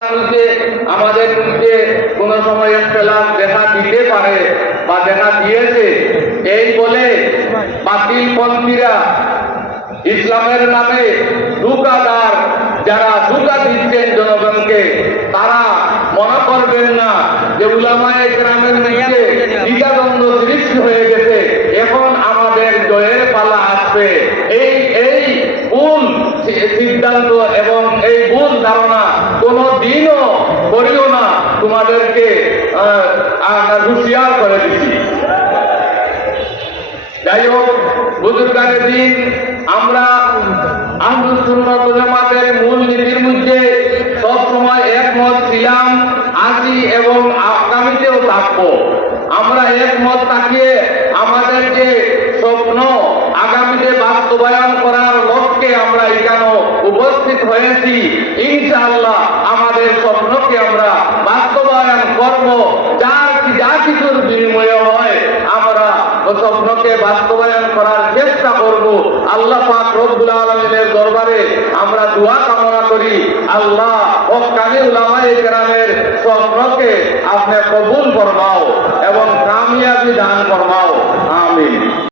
আমাদের মধ্যে কোন সময় ইখতিলাফ দেখা দিতে পারে বা দেখা দিয়েছে, এই বলে বাতিলপন্থীরা ইসলামের নামে ধোঁকাদার যারা ধোঁকা দিচ্ছেন জনগণকে, তারা মনে করবেন না যে উলামায়ে কেরামের মধ্যে দ্বিধাদ্বন্দ্ব সৃষ্টি হয়ে গেছে, এখন আমাদের জয়ের পালা আসবে। এই ভুল সিদ্ধান্ত এবং এই ভুল ধারণা কোনো দিনও করিও না, তোমাদেরকে হুঁশিয়ার করে দিচ্ছি। যাই হোক, বুজুর্গানের দিন আমরা আহলুস সুন্নাত ওয়াল জামাতের মূল নীতির মধ্যে সবসময় একমত ছিলাম, আছি এবং আগামীতেও থাকবো। আমরা একমত থাকিয়ে আমাদের যে স্বপ্ন আগামীতে বাস্তবায়ন করার লক্ষ্যে আমরা এখানে উপস্থিত হয়েছি, ইনশাআল্লাহ আমাদের স্বপ্নকে আমরা বাস্তবায়ন করব। যা কিছুর বিনিময়ে হয় আমরা স্বপ্নকে বাস্তবায়ন করার চেষ্টা করব। আল্লাহ পাক রব্বুল আলামিনের দরবারে আমরা দোয়া কামনা করি, আল্লাহ হক্কানি উলামায়ে কেরামের স্বপ্নকে আপনি কবুল ফরমাও এবং কামিয়াবি দান ফরমাও। আমিন।